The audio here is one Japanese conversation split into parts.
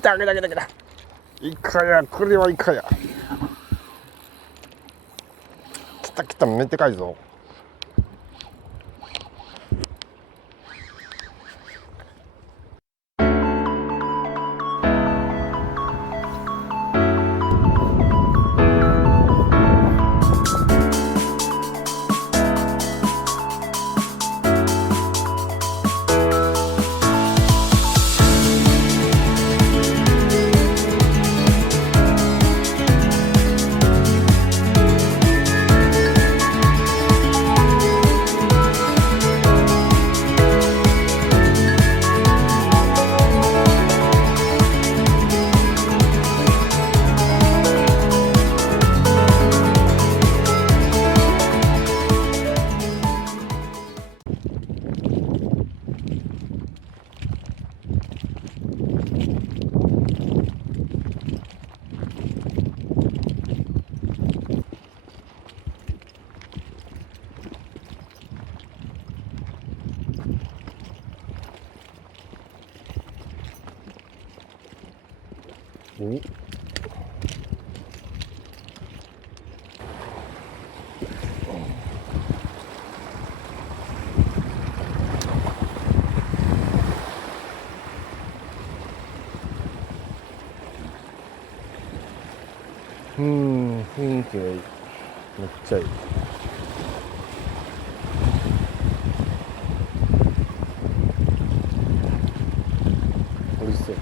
来た、来た来た来た。イカや、これはイカや。来た来た、めっちゃかいぞ。お、雰囲気がいい。めっちゃいい。おいしそう。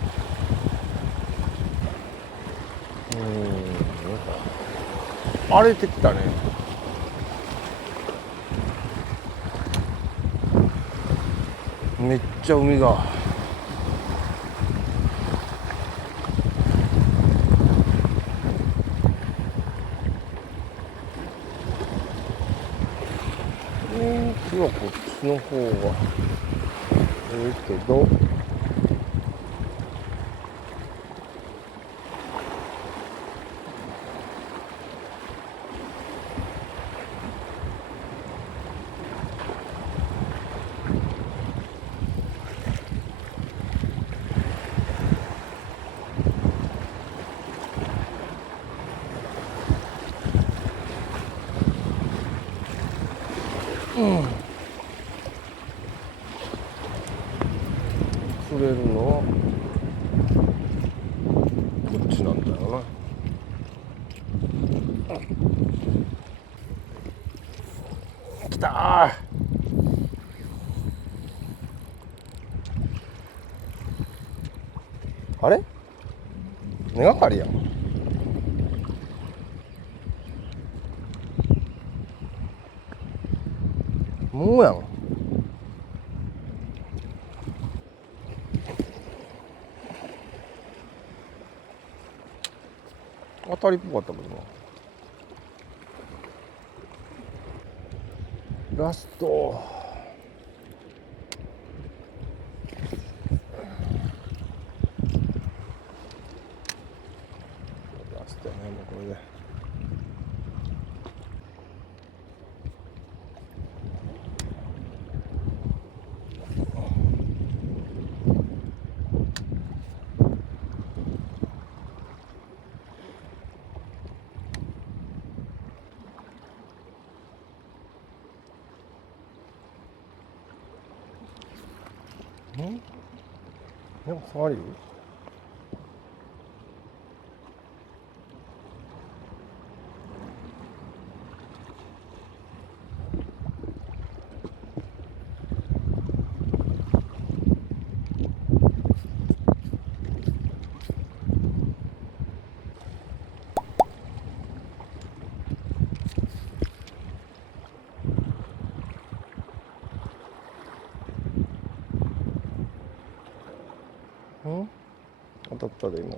なんか荒れてきたね。めっちゃ海が。天気はこっちの方がけど、釣れるのはこっちなんだよな。来たー。あれ根がかりやん。もうやん。当たりっぽかったけどな。ラスト。ラストやね、もうこれで。でも触るよ。当たったで今。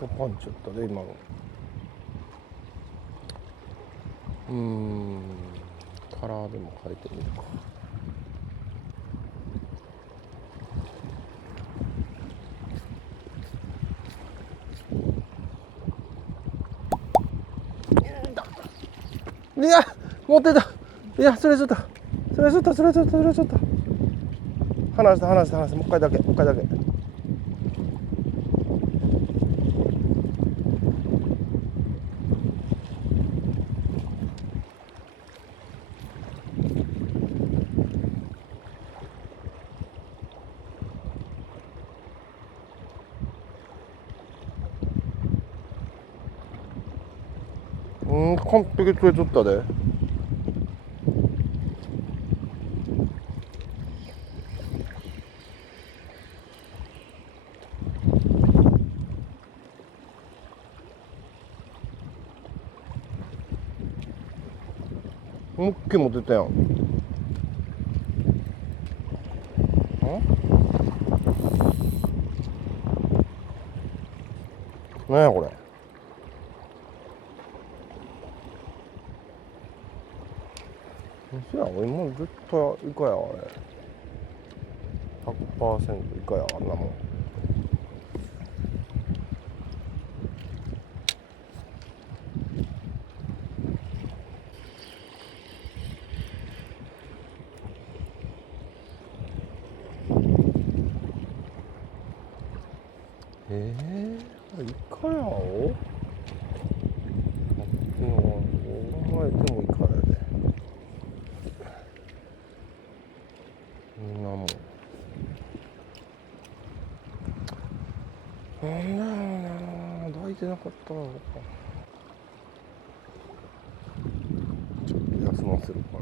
カパンチやったで今の。カラーでも変えてみるか。いや持ってた。いやそれちょっと離してもう一回だけ完璧取れとったで。もう一回持ってたやん。なんやこれ。そや今の絶対イカやあれ。100% イカやあんなもん。イカやお。お前でもイカやで。んなもん。なんだろうな、抱いてなかったのか。ちょっと休ませるかな。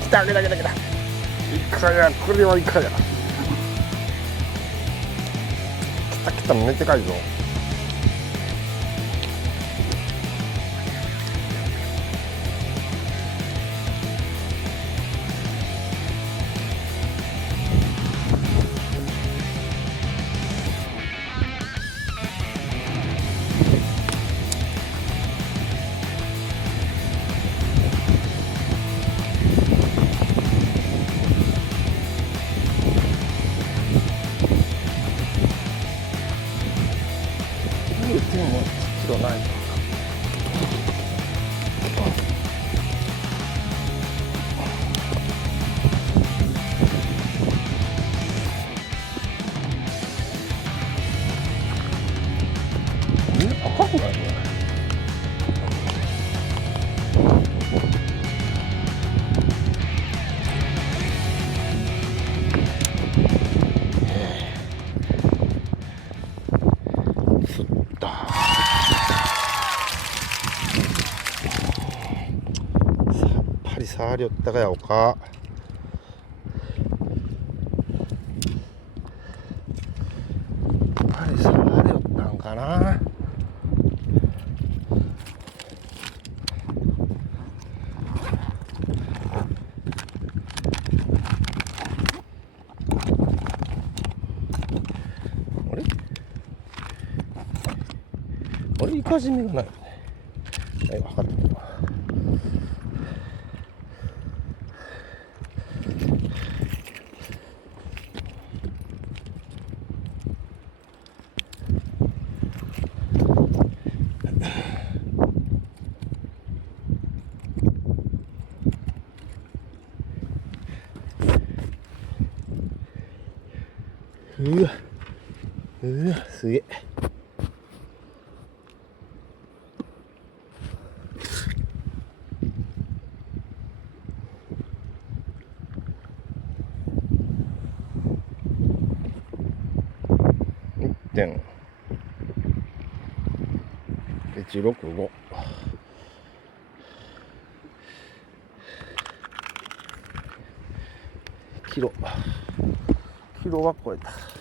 来た。イカや、これはイカや。来ためっちゃかいぞ。でもキロないか。赤くないね。釣った。さっぱり触りよったかやおか。さっぱり触りよったんかな。あれイカ締めがないよね。はい、分かった。うわすげえ。1.165キロは超えた。